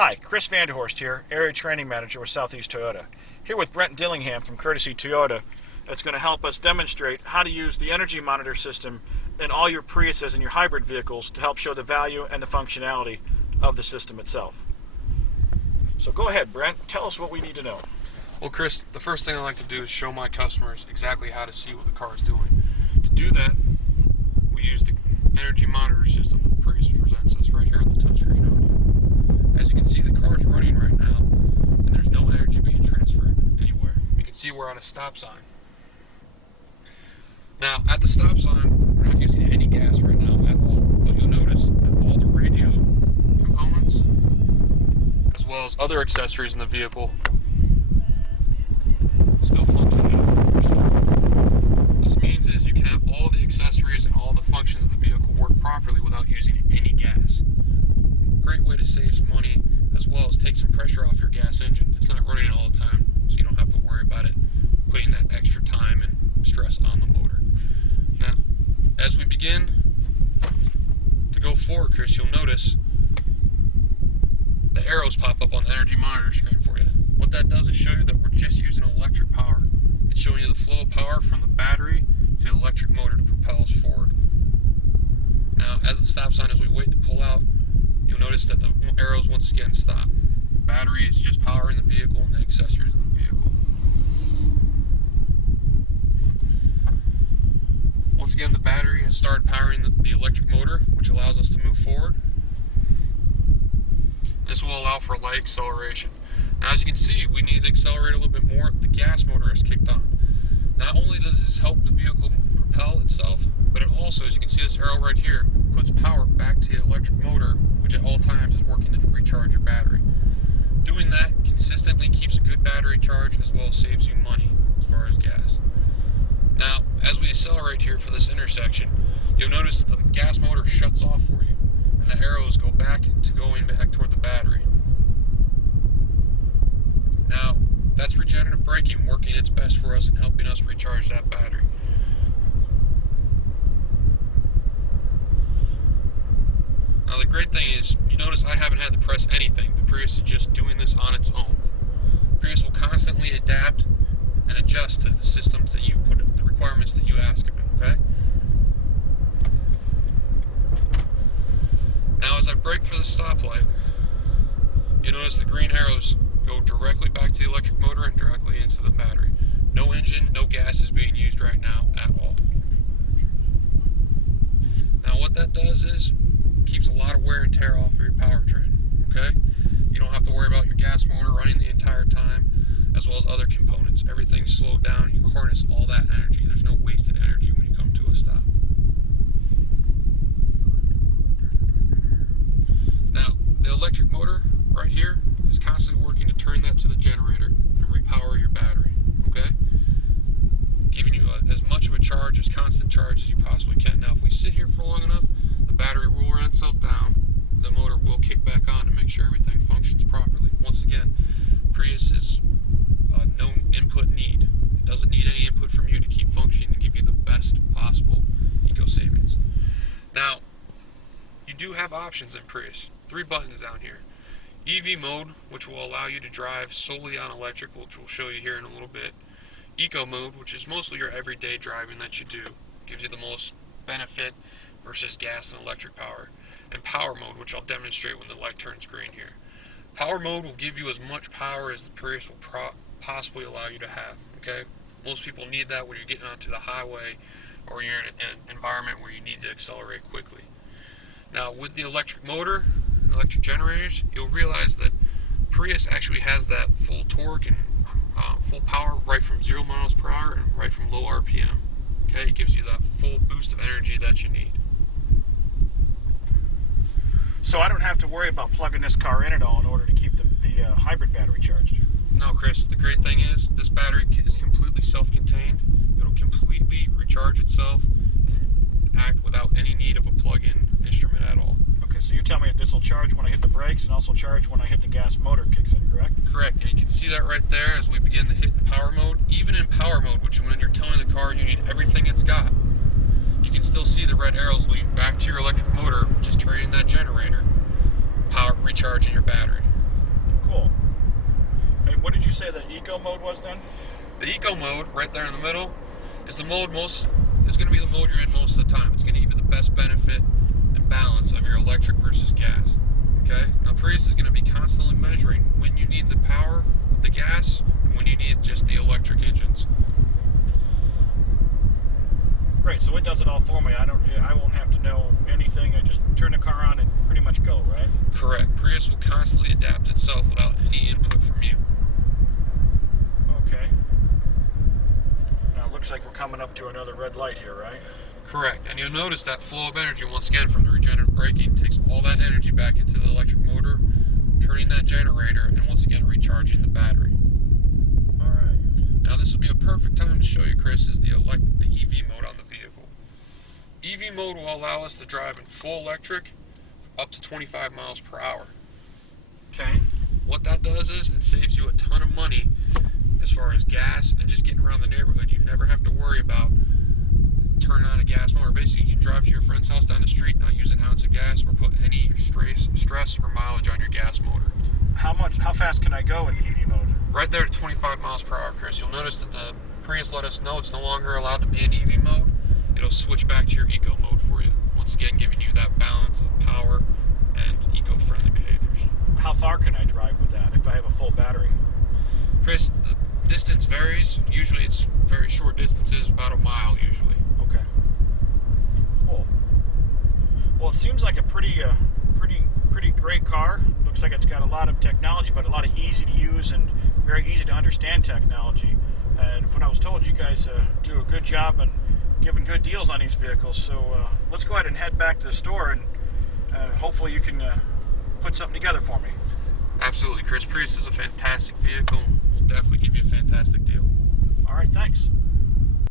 Hi, Chris Vanderhorst here, Area Training Manager with Southeast Toyota. Here with Brent Dillingham from Courtesy Toyota that's going to help us demonstrate how to use the energy monitor system in all your Priuses and your hybrid vehicles to help show the value and the functionality of the system itself. So go ahead, Brent, tell us what we need to know. Well, Chris, the first thing I like to do is show my customers exactly how to see what the car is doing. To do that, we use the energy monitor system that Prius presents us right here on the touchscreen audio. As you can see, the car is running right now, and there's no energy being transferred anywhere. You can see we're at a stop sign. Now, at the stop sign, we're not using any gas right now at all, but you'll notice that all the radio components, as well as other accessories in the vehicle, still functioning. This means is you can have all the accessories and all the functions of the vehicle work properly without using any gas. Great way to save some money, as well as take some pressure off your gas engine. It's not running all the time, so you don't have to worry about it putting that extra time and stress on the motor. Now, as we begin to go forward, Chris, you'll notice the arrows pop up on the energy monitor screen for you. What that does is show you that we're just using electric power. It's showing you the flow of power from the battery to the electric motor to propel us forward. Now, as the stop sign, as we wait to pull out, you'll notice that the arrows once again stop. The battery is just powering the vehicle and the accessories of the vehicle. Once again, the battery has started powering the electric motor, which allows us to move forward. This will allow for light acceleration. Now, as you can see, we need to accelerate a little bit more. The gas motor is kicked on. Not only does this help the vehicle propel itself, but it also, as you can see this arrow right here, puts power back to the electric motor, which at all times is working to recharge your battery. Doing that consistently keeps a good battery charge, as well as saves you money as far as gas. Now, as we accelerate here for this intersection, you'll notice that the gas motor shuts off for you, and the arrows go back to going back toward the battery. Now, that's regenerative braking working its best for us and helping us recharge that battery. Now, the great thing is, you notice I haven't had to press anything. The Prius is just doing this on its own. Prius will constantly adapt and adjust to the systems that you put, the requirements that you ask of it, okay? Now, as I brake for the stoplight, you notice the green arrows go directly back to the electric motor and directly into the battery. No engine, no gas is being used right now at all. Now, what that does is keeps a lot of wear and tear off of your powertrain, okay? You don't have to worry about your gas motor running the entire time, as well as other components. Everything's slowed down, you harness all that energy. There's no wasted energy when you come to a stop. Now, the electric motor right here is constantly working to turn that to the generator and repower your battery, okay? Giving you as much of a charge, as constant charge as you possibly can. Now, if we sit here for long enough, the battery will run itself down, the motor will kick back on and make sure everything functions properly. Once again, Prius is a no input need. It doesn't need any input from you to keep functioning and give you the best possible eco savings. Now, you do have options in Prius. 3 buttons down here. EV mode, which will allow you to drive solely on electric, which we'll show you here in a little bit. Eco mode, which is mostly your everyday driving that you do. Gives you the most benefit versus gas and electric power. And power mode, which I'll demonstrate when the light turns green here. Power mode will give you as much power as the Prius will possibly allow you to have. Okay? Most people need that when you're getting onto the highway or you're in an environment where you need to accelerate quickly. Now, with the electric motor and electric generators, you'll realize that Prius actually has that full torque and full power right from 0 miles per hour and right from low RPM. Okay? It gives you that full boost of energy that you need. So I don't have to worry about plugging this car in at all in order to keep the hybrid battery charged? No, Chris. The great thing is this battery is completely self-contained. It'll completely recharge itself and act without any need of a plug-in instrument at all. Okay, so you tell me that this will charge when I hit the brakes and also charge when I hit the gas motor kicks in, correct? Correct, and you can see that right there as we begin to hit power mode. Even in power mode, which is when you're telling the car you need everything it's got, you can still see the red arrows leading back to your electric motor, which is turning that generator, recharging your battery. And what did you say the eco mode was then? The eco mode, right there in the middle, is the mode is going to be the mode you're in most of the time. It's going to give you the best benefit and balance of your electric versus gas. Okay? Now Prius is going to be constantly measuring when you need the power of the gas and when you need just the electric engines. Great, so it does it all for me. I won't have to know anything. I just turn the car on and pretty much go, right? Correct. Prius will constantly adapt itself without any input from you. Okay. Now it looks like we're coming up to another red light here, right? Correct. And you'll notice that flow of energy, once again, from the regenerative braking, takes all that energy back into the electric motor, turning that generator, and once again recharging the battery. Alright. Now this will be a perfect time to show you, Chris, is the EV mode on the vehicle. EV mode will allow us to drive in full electric up to 25 miles per hour. Okay. What that does is it saves you a ton of money as far as gas and just getting around the neighborhood. You never have to worry about turning on a gas motor. Basically, you can drive to your friend's house down the street, not use an ounce of gas or put any stress or mileage on your gas motor. How fast can I go in EV mode? Right there at 25 miles per hour, Chris. You'll notice that the Prius let us know it's no longer allowed to be in EV mode. It'll switch back to your eco mode for you. Once again, giving you that balance of power and eco-friendly behaviors. How far can I drive with that if I have a full battery? Chris, the distance varies. Usually it's very short distances, about a mile usually. Okay. Cool. Well, it seems like a pretty great car. Looks like it's got a lot of technology, but a lot of easy to use and very easy to understand technology. And when I was told, you guys do a good job in giving good deals on these vehicles. So let's go ahead and head back to the store, and hopefully you can put something together for me. Absolutely, Chris. Prius is a fantastic vehicle. We'll definitely give you a fantastic deal.